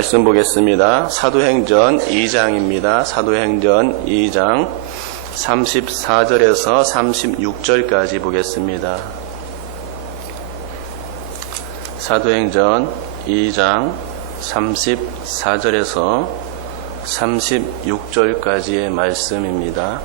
말씀 보겠습니다. 사도행전 2장입니다. 사도행전 2장 34절에서 36절까지 보겠습니다. 사도행전 2장 34절에서 36절까지의 말씀입니다.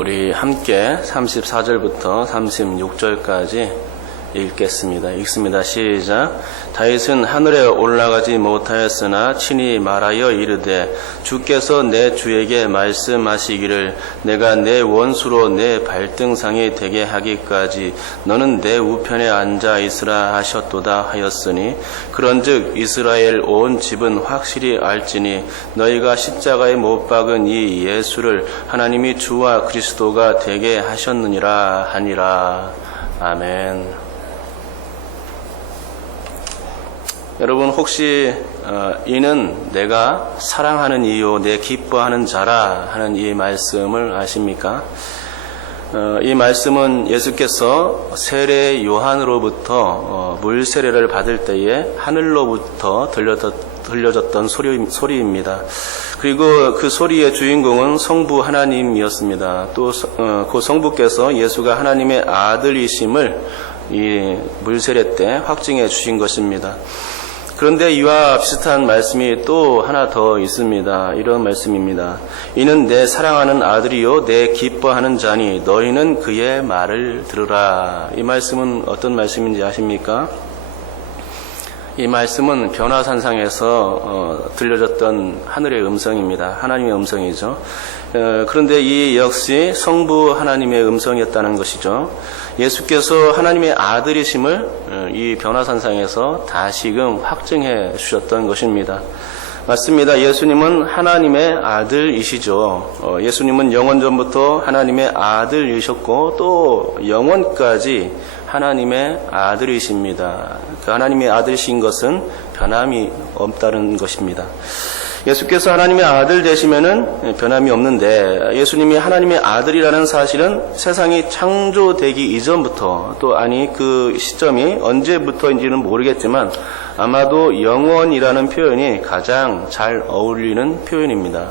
우리 함께 34절부터 36절까지 읽습니다. 시작. 다윗은 하늘에 올라가지 못하였으나 친히 말하여 이르되 주께서 내 주에게 말씀하시기를 내가 내 원수로 내 발등상이 되게 하기까지 너는 내 우편에 앉아 있으라 하셨도다 하였으니 그런즉 이스라엘 온 집은 확실히 알지니 너희가 십자가에 못 박은 이 예수를 하나님이 주와 그리스도가 되게 하셨느니라 하니라. 아멘. 여러분 혹시 이는 내가 사랑하는 이요 내 기뻐하는 자라 하는 이 말씀을 아십니까? 이 말씀은 예수께서 세례 요한으로부터 물 세례를 받을 때에 하늘로부터 들려졌던 소리입니다. 그리고 그 소리의 주인공은 성부 하나님이었습니다. 또 그 성부께서 예수가 하나님의 아들이심을 이 물 세례 때 확증해 주신 것입니다. 그런데 이와 비슷한 말씀이 또 하나 더 있습니다. 이런 말씀입니다. 이는 내 사랑하는 아들이요 내 기뻐하는 자니 너희는 그의 말을 들으라. 이 말씀은 어떤 말씀인지 아십니까? 이 말씀은 변화산상에서 들려졌던 하늘의 음성입니다. 하나님의 음성이죠. 그런데 이 역시 성부 하나님의 음성이었다는 것이죠. 예수께서 하나님의 아들이심을 이 변화산상에서 다시금 확증해 주셨던 것입니다. 맞습니다. 예수님은 하나님의 아들이시죠. 예수님은 영원전부터 하나님의 아들이셨고 또 영원까지 하나님의 아들이십니다. 그 하나님의 아들이신 것은 변함이 없다는 것입니다. 예수께서 하나님의 아들 되시면은 변함이 없는데 예수님이 하나님의 아들이라는 사실은 세상이 창조되기 이전부터 또 그 시점이 언제부터인지는 모르겠지만 아마도 영원이라는 표현이 가장 잘 어울리는 표현입니다.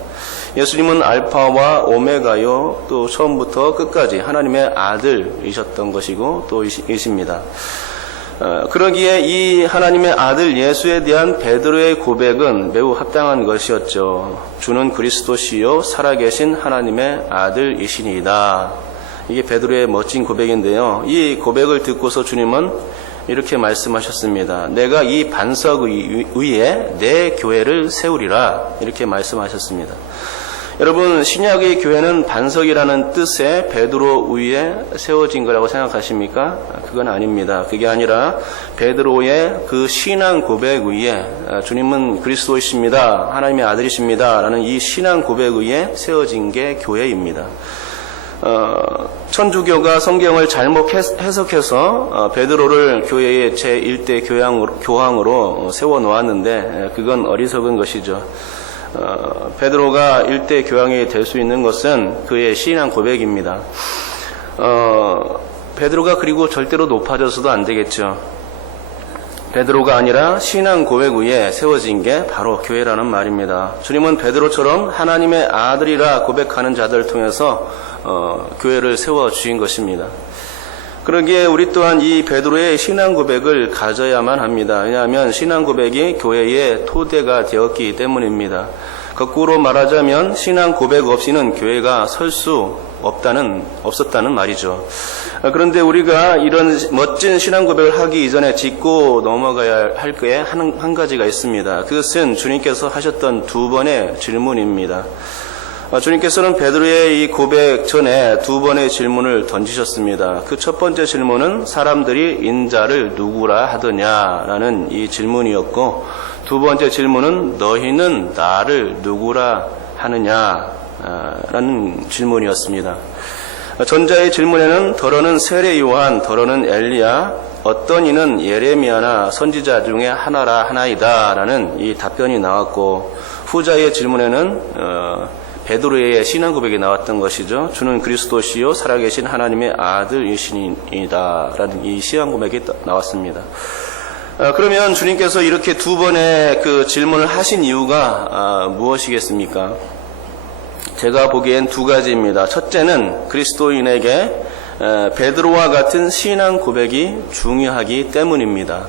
예수님은 알파와 오메가요 또 처음부터 끝까지 하나님의 아들이셨던 것이고 또 이십니다. 그러기에 이 하나님의 아들 예수에 대한 베드로의 고백은 매우 합당한 것이었죠. 주는 그리스도시요 살아계신 하나님의 아들이시니이다. 이게 베드로의 멋진 고백인데요. 이 고백을 듣고서 주님은 이렇게 말씀하셨습니다. 내가 이 반석 위에 내 교회를 세우리라. 이렇게 말씀하셨습니다. 여러분 신약의 교회는 반석이라는 뜻의 베드로 위에 세워진 거라고 생각하십니까? 그건 아닙니다. 그게 아니라 베드로의 그 신앙 고백 위에 주님은 그리스도이십니다. 하나님의 아들이십니다. 라는 이 신앙 고백 위에 세워진 게 교회입니다. 천주교가 성경을 잘못 해석해서 베드로를 교회의 제1대 교황으로 세워놓았는데 그건 어리석은 것이죠. 베드로가 일대 교황이 될 수 있는 것은 그의 신앙 고백입니다. 베드로가 그리고 절대로 높아져서도 안 되겠죠. 베드로가 아니라 신앙 고백 위에 세워진 게 바로 교회라는 말입니다. 주님은 베드로처럼 하나님의 아들이라 고백하는 자들을 통해서 교회를 세워주신 것입니다. 그러기에 우리 또한 이 베드로의 신앙 고백을 가져야만 합니다. 왜냐하면 신앙 고백이 교회의 토대가 되었기 때문입니다. 거꾸로 말하자면 신앙 고백 없이는 교회가 설 수 없었다는 말이죠. 그런데 우리가 이런 멋진 신앙 고백을 하기 이전에 짚고 넘어가야 할 게 한 가지가 있습니다. 그것은 주님께서 하셨던 두 번의 질문입니다. 주님께서는 베드로의 이 고백 전에 두 번의 질문을 던지셨습니다. 그 첫 번째 질문은 사람들이 인자를 누구라 하더냐라는 이 질문이었고 두 번째 질문은 너희는 나를 누구라 하느냐라는 질문이었습니다. 전자의 질문에는 더러는 세례 요한, 더러는 엘리야, 어떤 이는 예레미야나 선지자 중에 하나이다라는 이 답변이 나왔고 후자의 질문에는 베드로의 신앙 고백이 나왔던 것이죠. 주는 그리스도시요 살아계신 하나님의 아들이시니이다 라는 이 신앙 고백이 나왔습니다. 그러면 주님께서 이렇게 두 번의 그 질문을 하신 이유가 무엇이겠습니까? 제가 보기엔 두 가지입니다. 첫째는 그리스도인에게 베드로와 같은 신앙 고백이 중요하기 때문입니다.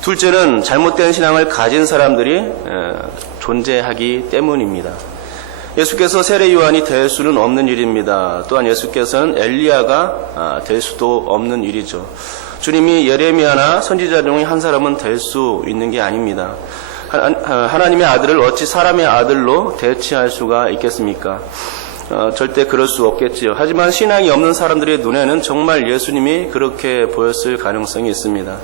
둘째는 잘못된 신앙을 가진 사람들이 존재하기 때문입니다. 예수께서 세례 요한이 될 수는 없는 일입니다. 또한 예수께서는 엘리야가 될 수도 없는 일이죠. 주님이 예레미야나 선지자 중에 한 사람은 될 수 있는 게 아닙니다. 하나님의 아들을 어찌 사람의 아들로 대체할 수가 있겠습니까? 절대 그럴 수 없겠지요. 하지만 신앙이 없는 사람들의 눈에는 정말 예수님이 그렇게 보였을 가능성이 있습니다.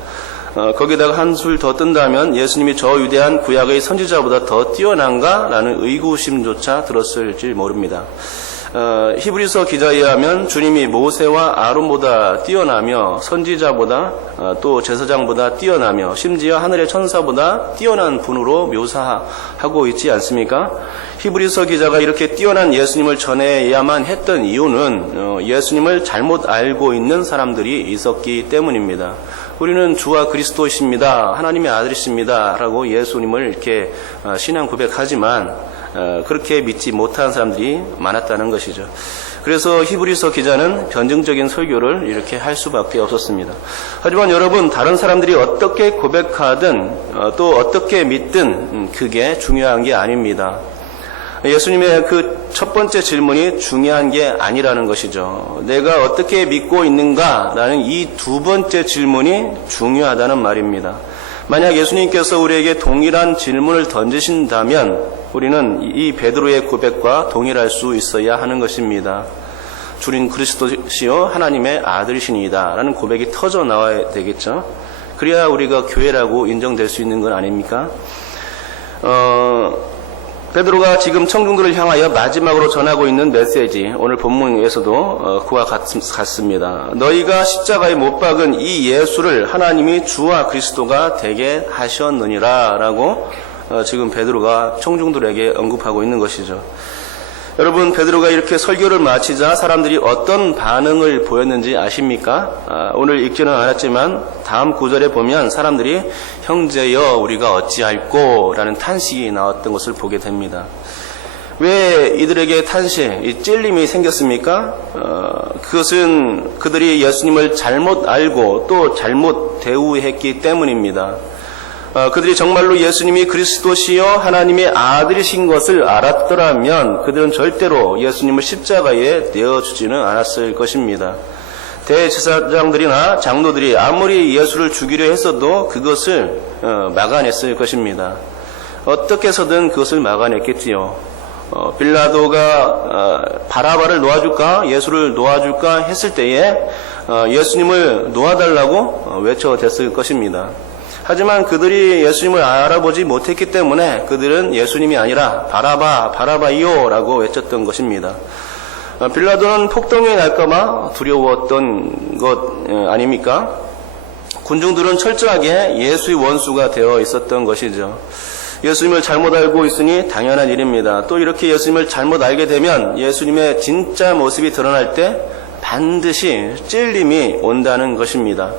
거기다가 한술 더 뜬다면 예수님이 저 위대한 구약의 선지자보다 더 뛰어난가? 라는 의구심조차 들었을지 모릅니다. 히브리서 기자에 의하면 주님이 모세와 아론보다 뛰어나며 선지자보다 또 제사장보다 뛰어나며 심지어 하늘의 천사보다 뛰어난 분으로 묘사하고 있지 않습니까? 히브리서 기자가 이렇게 뛰어난 예수님을 전해야만 했던 이유는 예수님을 잘못 알고 있는 사람들이 있었기 때문입니다. 우리는 주와 그리스도이십니다. 하나님의 아들이십니다. 라고 예수님을 이렇게 신앙 고백하지만 그렇게 믿지 못한 사람들이 많았다는 것이죠. 그래서 히브리서 기자는 변증적인 설교를 이렇게 할 수밖에 없었습니다. 하지만 여러분, 다른 사람들이 어떻게 고백하든 또 어떻게 믿든 그게 중요한 게 아닙니다. 예수님의 그 첫 번째 질문이 중요한 게 아니라는 것이죠. 내가 어떻게 믿고 있는가라는 이 두 번째 질문이 중요하다는 말입니다. 만약 예수님께서 우리에게 동일한 질문을 던지신다면 우리는 이 베드로의 고백과 동일할 수 있어야 하는 것입니다. 주는 그리스도시요 하나님의 아들이시니이다 라는 고백이 터져 나와야 되겠죠. 그래야 우리가 교회라고 인정될 수 있는 건 아닙니까? 베드로가 지금 청중들을 향하여 마지막으로 전하고 있는 메시지, 오늘 본문에서도 그와 같습니다. 너희가 십자가에 못 박은 이 예수를 하나님이 주와 그리스도가 되게 하셨느니라 라고 지금 베드로가 청중들에게 언급하고 있는 것이죠. 여러분, 베드로가 이렇게 설교를 마치자 사람들이 어떤 반응을 보였는지 아십니까? 오늘 읽지는 않았지만 다음 구절에 보면 사람들이 형제여 우리가 어찌할꼬 라는 탄식이 나왔던 것을 보게 됩니다. 왜 이들에게 탄식, 찔림이 생겼습니까? 그것은 그들이 예수님을 잘못 알고 또 잘못 대우했기 때문입니다. 그들이 정말로 예수님이 그리스도시여 하나님의 아들이신 것을 알았더라면 그들은 절대로 예수님을 십자가에 내어주지는 않았을 것입니다. 대제사장들이나 장로들이 아무리 예수를 죽이려 했어도 그것을 막아냈을 것입니다. 어떻게 해서든 그것을 막아냈겠지요. 빌라도가 바라바를 놓아줄까 예수를 놓아줄까 했을 때에 예수님을 놓아달라고 외쳐댔을 것입니다. 하지만 그들이 예수님을 알아보지 못했기 때문에 그들은 예수님이 아니라 바라바이요 라고 외쳤던 것입니다. 빌라도는 폭동이 날까봐 두려웠던 것 아닙니까? 군중들은 철저하게 예수의 원수가 되어 있었던 것이죠. 예수님을 잘못 알고 있으니 당연한 일입니다. 또 이렇게 예수님을 잘못 알게 되면 예수님의 진짜 모습이 드러날 때 반드시 찔림이 온다는 것입니다.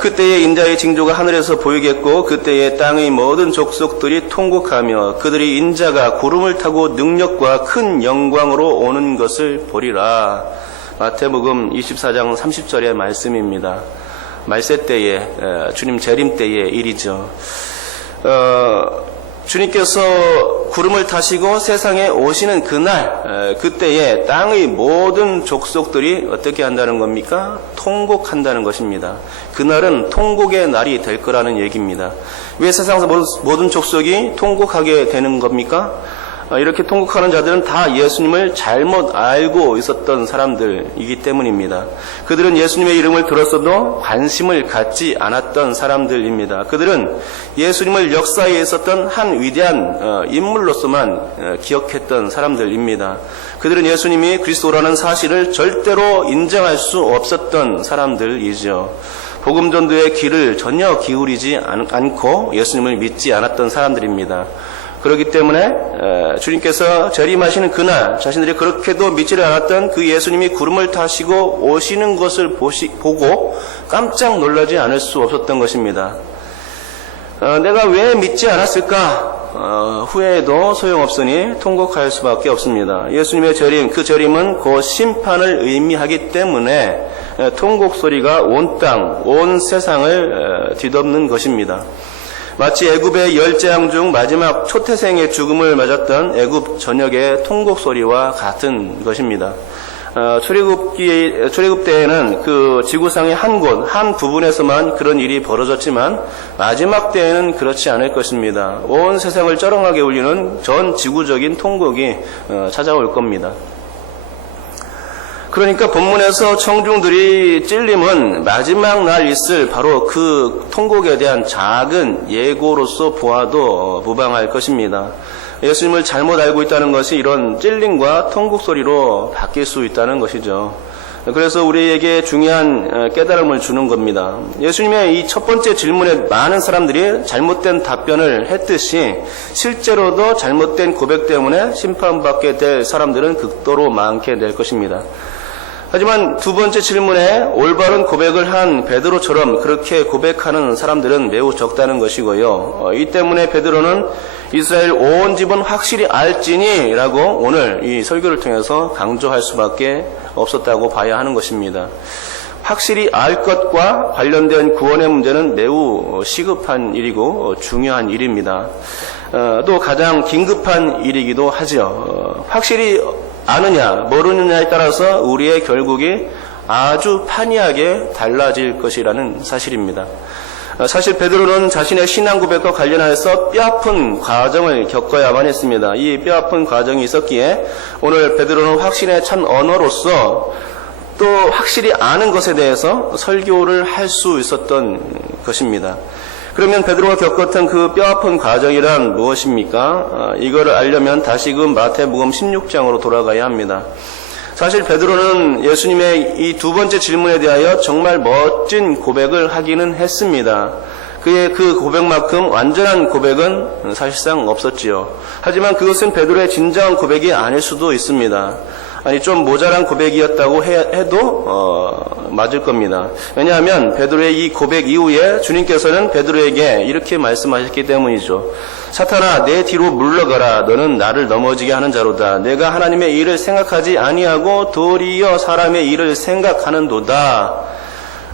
그때의 인자의 징조가 하늘에서 보이겠고 그때의 땅의 모든 족속들이 통곡하며 그들이 인자가 구름을 타고 능력과 큰 영광으로 오는 것을 보리라. 마태복음 24장 30절의 말씀입니다. 말세 때에 주님 재림 때의 일이죠. 주님께서 구름을 타시고 세상에 오시는 그날, 그때에 땅의 모든 족속들이 어떻게 한다는 겁니까? 통곡한다는 것입니다. 그날은 통곡의 날이 될 거라는 얘기입니다. 왜 세상에서 모든 족속이 통곡하게 되는 겁니까? 이렇게 통곡하는 자들은 다 예수님을 잘못 알고 있었던 사람들이기 때문입니다. 그들은 예수님의 이름을 들었어도 관심을 갖지 않았던 사람들입니다. 그들은 예수님을 역사에 있었던 한 위대한 인물로서만 기억했던 사람들입니다. 그들은 예수님이 그리스도라는 사실을 절대로 인정할 수 없었던 사람들이죠. 복음 전도의 귀를 전혀 기울이지 않고 예수님을 믿지 않았던 사람들입니다. 그렇기 때문에 주님께서 재림하시는 그날 자신들이 그렇게도 믿지를 않았던 그 예수님이 구름을 타시고 오시는 것을 보고 깜짝 놀라지 않을 수 없었던 것입니다. 내가 왜 믿지 않았을까? 후회해도 소용없으니 통곡할 수밖에 없습니다. 예수님의 재림, 그 재림은 곧 심판을 의미하기 때문에 통곡 소리가 온 땅, 온 세상을 뒤덮는 것입니다. 마치 애굽의 10재앙 중 마지막 초태생의 죽음을 맞았던 애굽 전역의 통곡 소리와 같은 것입니다. 출애굽 때에는 그 지구상의 한 곳, 한 부분에서만 그런 일이 벌어졌지만 마지막 때에는 그렇지 않을 것입니다. 온 세상을 쩌렁하게 울리는 전 지구적인 통곡이 찾아올 겁니다. 그러니까 본문에서 청중들이 찔림은 마지막 날 있을 바로 그 통곡에 대한 작은 예고로서 보아도 무방할 것입니다. 예수님을 잘못 알고 있다는 것이 이런 찔림과 통곡 소리로 바뀔 수 있다는 것이죠. 그래서 우리에게 중요한 깨달음을 주는 겁니다. 예수님의 이 첫 번째 질문에 많은 사람들이 잘못된 답변을 했듯이 실제로도 잘못된 고백 때문에 심판받게 될 사람들은 극도로 많게 될 것입니다. 하지만 두 번째 질문에 올바른 고백을 한 베드로처럼 그렇게 고백하는 사람들은 매우 적다는 것이고요. 이 때문에 베드로는 이스라엘 온 집은 확실히 알지니 라고 오늘 이 설교를 통해서 강조할 수밖에 없었다고 봐야 하는 것입니다. 확실히 알 것과 관련된 구원의 문제는 매우 시급한 일이고 중요한 일입니다. 또 가장 긴급한 일이기도 하죠. 확실히 아느냐 모르느냐에 따라서 우리의 결국이 아주 판이하게 달라질 것이라는 사실입니다. 사실 베드로는 자신의 신앙 고백과 관련해서 뼈아픈 과정을 겪어야만 했습니다. 이 뼈아픈 과정이 있었기에 오늘 베드로는 확신에 찬 언어로서 또 확실히 아는 것에 대해서 설교를 할 수 있었던 것입니다. 그러면 베드로가 겪었던 그 뼈아픈 과정이란 무엇입니까? 이거를 알려면 다시금 마태복음 16장으로 돌아가야 합니다. 사실 베드로는 예수님의 이 두 번째 질문에 대하여 정말 멋진 고백을 하기는 했습니다. 그의 그 고백만큼 완전한 고백은 사실상 없었지요. 하지만 그것은 베드로의 진정한 고백이 아닐 수도 있습니다. 아니 좀 모자란 고백이었다고 해도 맞을 겁니다. 왜냐하면 베드로의 이 고백 이후에 주님께서는 베드로에게 이렇게 말씀하셨기 때문이죠. 사탄아 내 뒤로 물러가라. 너는 나를 넘어지게 하는 자로다. 내가 하나님의 일을 생각하지 아니하고 도리어 사람의 일을 생각하는도다.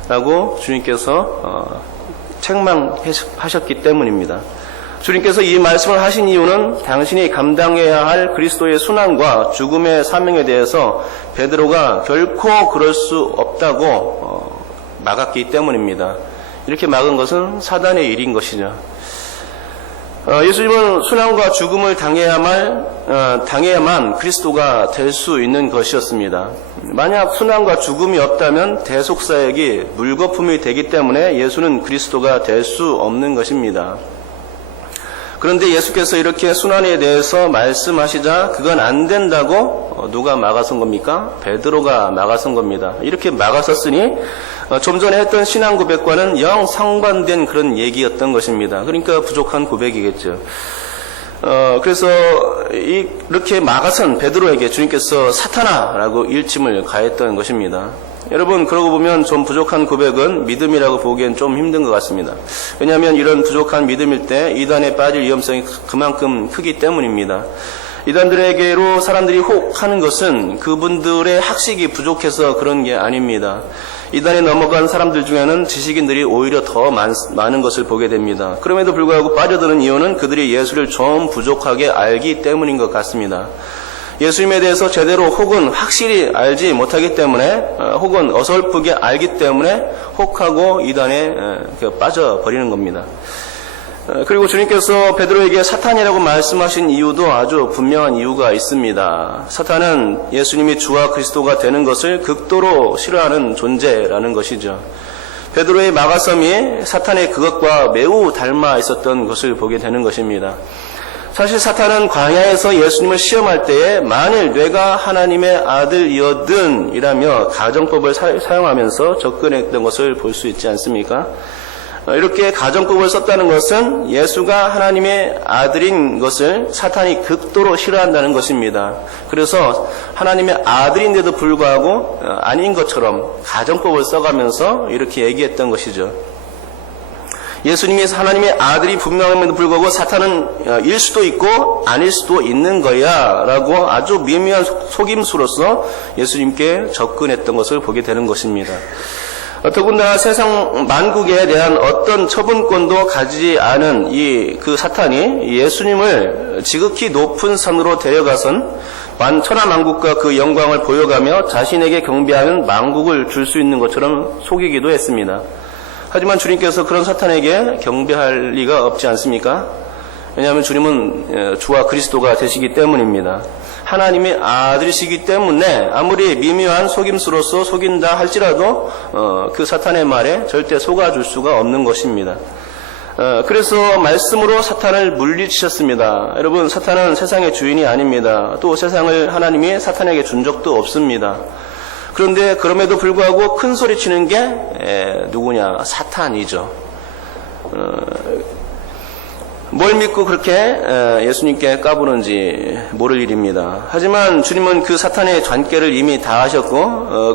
라고 주님께서 책망하셨기 때문입니다. 주님께서 이 말씀을 하신 이유는 당신이 감당해야 할 그리스도의 순환과 죽음의 사명에 대해서 베드로가 결코 그럴 수 없다고 막았기 때문입니다. 이렇게 막은 것은 사단의 일인 것이죠. 예수님은 순환과 죽음을 당해야만 그리스도가 될 수 있는 것이었습니다. 만약 순환과 죽음이 없다면 대속사역이 물거품이 되기 때문에 예수는 그리스도가 될 수 없는 것입니다. 그런데 예수께서 이렇게 순환에 대해서 말씀하시자 그건 안 된다고 누가 막아선 겁니까? 베드로가 막아선 겁니다. 이렇게 막아섰으니 좀 전에 했던 신앙 고백과는 영 상반된 그런 얘기였던 것입니다. 그러니까 부족한 고백이겠죠. 그래서 이렇게 막아선 베드로에게 주님께서 사탄아라고 일침을 가했던 것입니다. 여러분 그러고 보면 좀 부족한 고백은 믿음이라고 보기엔 좀 힘든 것 같습니다. 왜냐하면 이런 부족한 믿음일 때 이단에 빠질 위험성이 그만큼 크기 때문입니다. 이단들에게로 사람들이 혹하는 것은 그분들의 학식이 부족해서 그런 게 아닙니다. 이단에 넘어간 사람들 중에는 지식인들이 오히려 더 많은 것을 보게 됩니다. 그럼에도 불구하고 빠져드는 이유는 그들이 예수를 좀 부족하게 알기 때문인 것 같습니다. 예수님에 대해서 제대로 혹은 확실히 알지 못하기 때문에 혹은 어설프게 알기 때문에 혹하고 이단에 빠져버리는 겁니다. 그리고 주님께서 베드로에게 사탄이라고 말씀하신 이유도 아주 분명한 이유가 있습니다. 사탄은 예수님이 주와 그리스도가 되는 것을 극도로 싫어하는 존재라는 것이죠. 베드로의 막아섬이 사탄의 그것과 매우 닮아 있었던 것을 보게 되는 것입니다. 사실 사탄은 광야에서 예수님을 시험할 때에 만일 내가 하나님의 아들이거든 이라며 가정법을 사용하면서 접근했던 것을 볼 수 있지 않습니까? 이렇게 가정법을 썼다는 것은 예수가 하나님의 아들인 것을 사탄이 극도로 싫어한다는 것입니다. 그래서 하나님의 아들인데도 불구하고 아닌 것처럼 가정법을 써가면서 이렇게 얘기했던 것이죠. 예수님이 하나님의 아들이 분명함에도 불구하고 사탄은 일 수도 있고 아닐 수도 있는 거야 라고 아주 미묘한 속임수로서 예수님께 접근했던 것을 보게 되는 것입니다. 더군다나 세상 만국에 대한 어떤 처분권도 가지지 않은 그 사탄이 예수님을 지극히 높은 산으로 데려가선 천하만국과 그 영광을 보여가며 자신에게 경배하는 만국을 줄 수 있는 것처럼 속이기도 했습니다. 하지만 주님께서 그런 사탄에게 경배할 리가 없지 않습니까? 왜냐하면 주님은 주와 그리스도가 되시기 때문입니다. 하나님의 아들이시기 때문에 아무리 미묘한 속임수로서 속인다 할지라도 그 사탄의 말에 절대 속아줄 수가 없는 것입니다. 그래서 말씀으로 사탄을 물리치셨습니다. 여러분, 사탄은 세상의 주인이 아닙니다. 또 세상을 하나님이 사탄에게 준 적도 없습니다. 그런데 그럼에도 불구하고 큰 소리 치는 게 누구냐? 사탄이죠. 뭘 믿고 그렇게 예수님께 까부는지 모를 일입니다. 하지만 주님은 그 사탄의 잔꾀를 이미 다 하셨고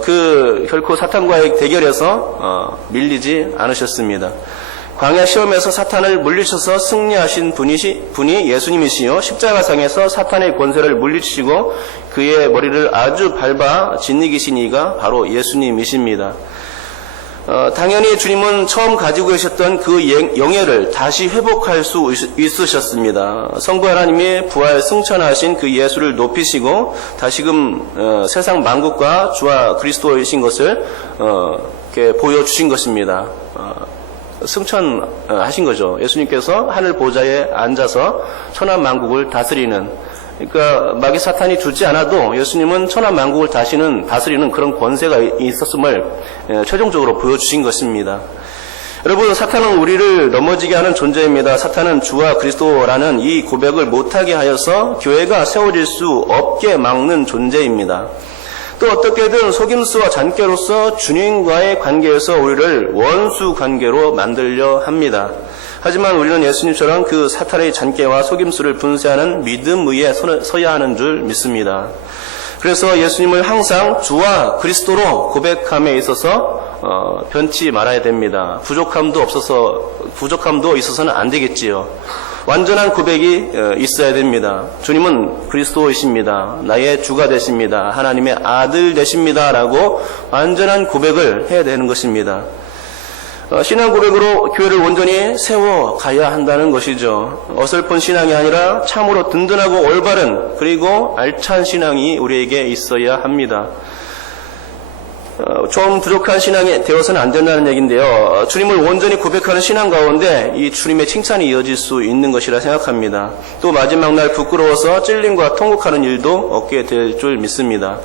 결코 사탄과의 대결에서 밀리지 않으셨습니다. 광야 시험에서 사탄을 물리쳐서 승리하신 분이 예수님이시요, 십자가상에서 사탄의 권세를 물리치시고 그의 머리를 아주 밟아 짓이기신 이가 바로 예수님이십니다. 당연히 주님은 처음 가지고 계셨던 그 영예를 다시 회복할 수 있으셨습니다. 성부 하나님이 부활 승천하신 그 예수를 높이시고 다시금 세상 만국과 주와 그리스도이신 것을 이렇게 보여주신 것입니다. 승천하신 거죠. 예수님께서 하늘 보좌에 앉아서 천하 만국을 다스리는, 그러니까 마귀 사탄이 두지 않아도 예수님은 천하 만국을 다스리는 그런 권세가 있었음을 최종적으로 보여주신 것입니다. 여러분, 사탄은 우리를 넘어지게 하는 존재입니다. 사탄은 주와 그리스도라는 이 고백을 못하게 하여서 교회가 세워질 수 없게 막는 존재입니다. 또 어떻게든 속임수와 잔꾀로서 주님과의 관계에서 우리를 원수 관계로 만들려 합니다. 하지만 우리는 예수님처럼 그 사탄의 잔꾀와 속임수를 분쇄하는 믿음 위에 서야 하는 줄 믿습니다. 그래서 예수님을 항상 주와 그리스도로 고백함에 있어서 변치 말아야 됩니다. 부족함도 있어서는 안 되겠지요. 완전한 고백이 있어야 됩니다. 주님은 그리스도이십니다. 나의 주가 되십니다. 하나님의 아들 되십니다. 라고 완전한 고백을 해야 되는 것입니다. 신앙 고백으로 교회를 온전히 세워가야 한다는 것이죠. 어설픈 신앙이 아니라 참으로 든든하고 올바른 그리고 알찬 신앙이 우리에게 있어야 합니다. 좀 부족한 신앙이 되어서는 안 된다는 얘기인데요. 주님을 온전히 고백하는 신앙 가운데 이 주님의 칭찬이 이어질 수 있는 것이라 생각합니다. 또 마지막 날 부끄러워서 찔림과 통곡하는 일도 없게 될 줄 믿습니다.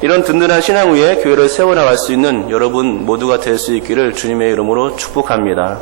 이런 든든한 신앙 위에 교회를 세워나갈 수 있는 여러분 모두가 될 수 있기를 주님의 이름으로 축복합니다.